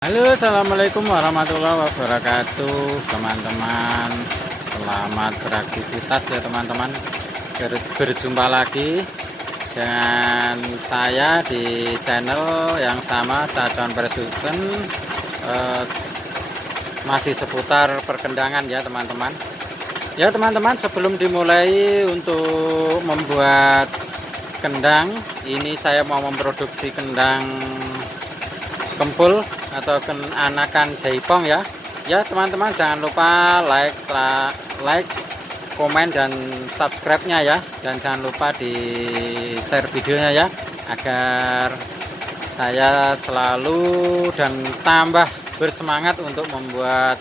Halo, assalamualaikum warahmatullahi wabarakatuh, teman-teman. Selamat beraktivitas ya, teman-teman. Berjumpa lagi dengan saya di channel yang sama, Cacuan Persusun. Masih seputar perkendangan ya, teman-teman. Ya, teman-teman, sebelum dimulai untuk membuat kendang, ini saya mau memproduksi kendang kempul atau anakan jaipong ya. Ya, teman-teman, jangan lupa like, komen dan subscribe-nya ya, dan jangan lupa di share videonya ya, agar saya selalu dan tambah bersemangat untuk membuat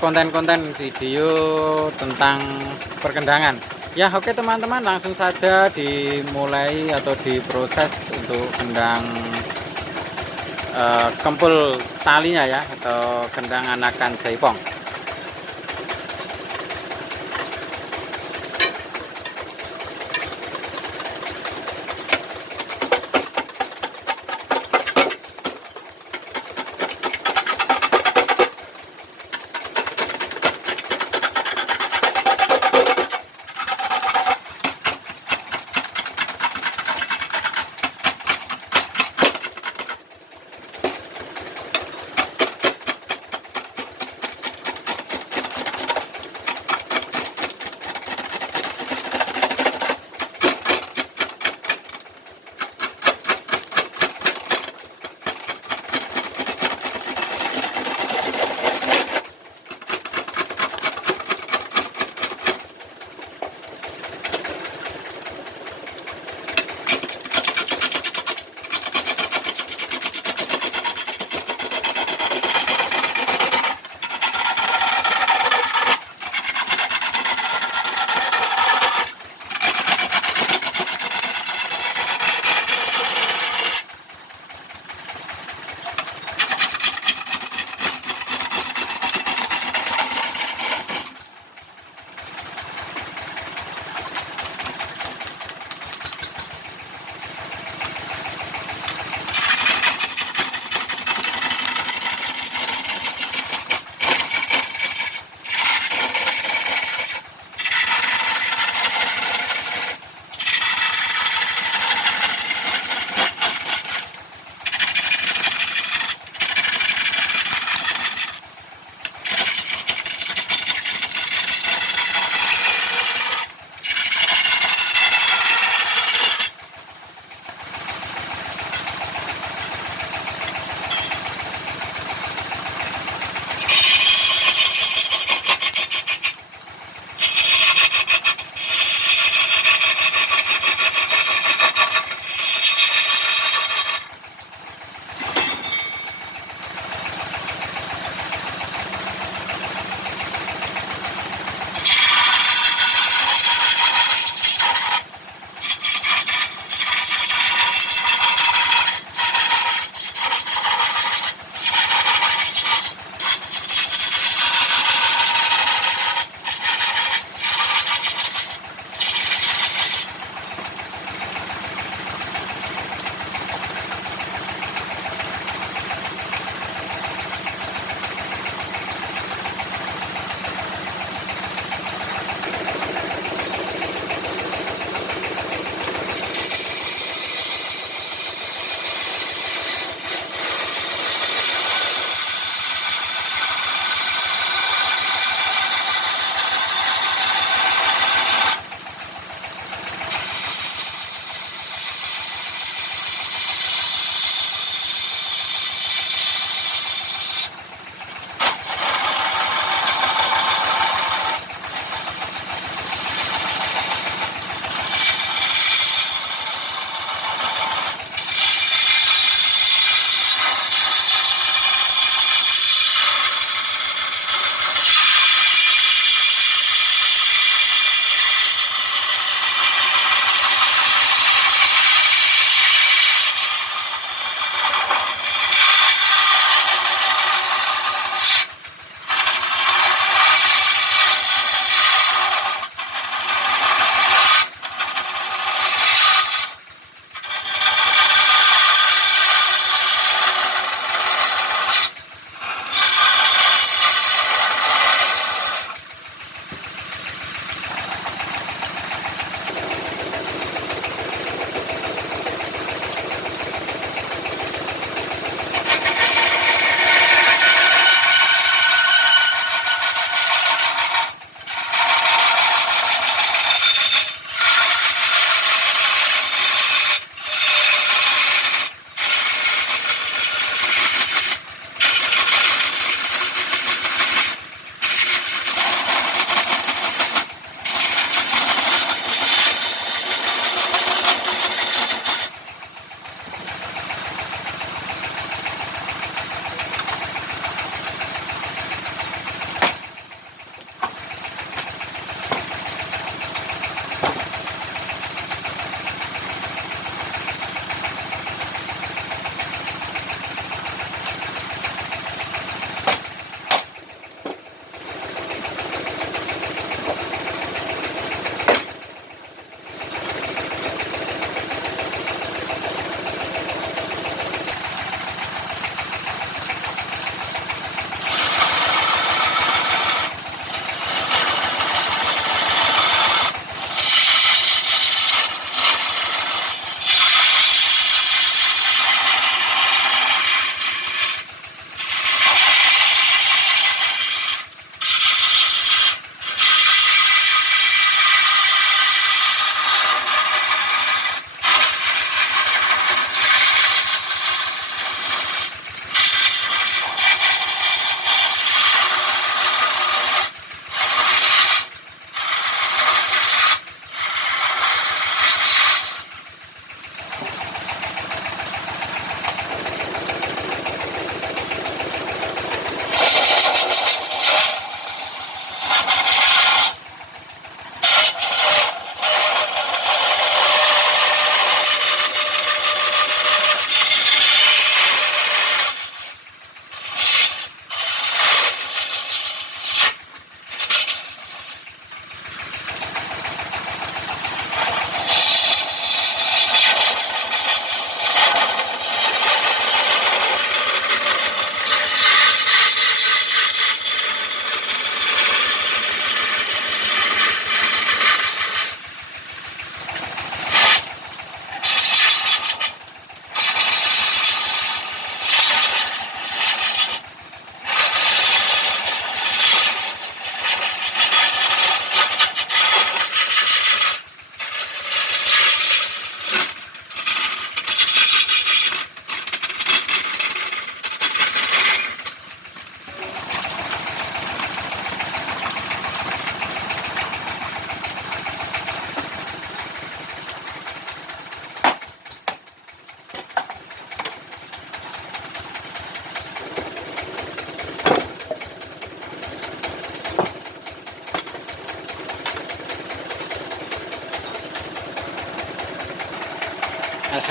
konten-konten video tentang perkendangan. Ya, oke teman-teman, langsung saja dimulai atau diproses untuk kendang kempul talinya ya, atau kendang anakan jaipong.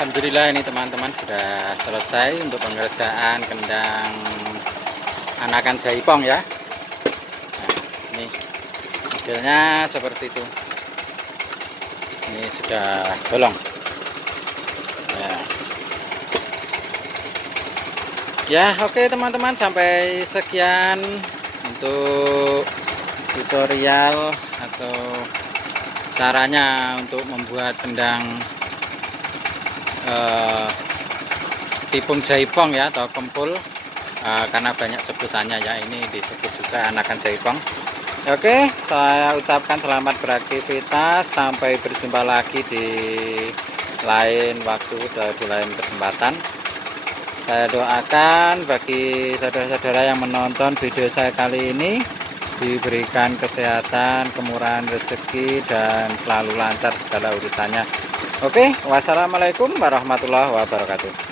Alhamdulillah ini teman-teman sudah selesai untuk pengerjaan kendang anakan jaipong ya. Nah, ini modelnya seperti itu. Ini sudah bolong. Ya, oke teman-teman, sampai sekian untuk tutorial atau caranya untuk membuat kendang tipung jaipong ya, atau kempul, karena banyak sebutannya ya, ini disebut juga anakan jaipong. Oke, saya ucapkan selamat beraktivitas, sampai berjumpa lagi di lain waktu dan di lain kesempatan. Saya doakan bagi saudara-saudara yang menonton video saya kali ini diberikan kesehatan, kemurahan rezeki, dan selalu lancar segala urusannya. Oke, wassalamualaikum warahmatullahi wabarakatuh.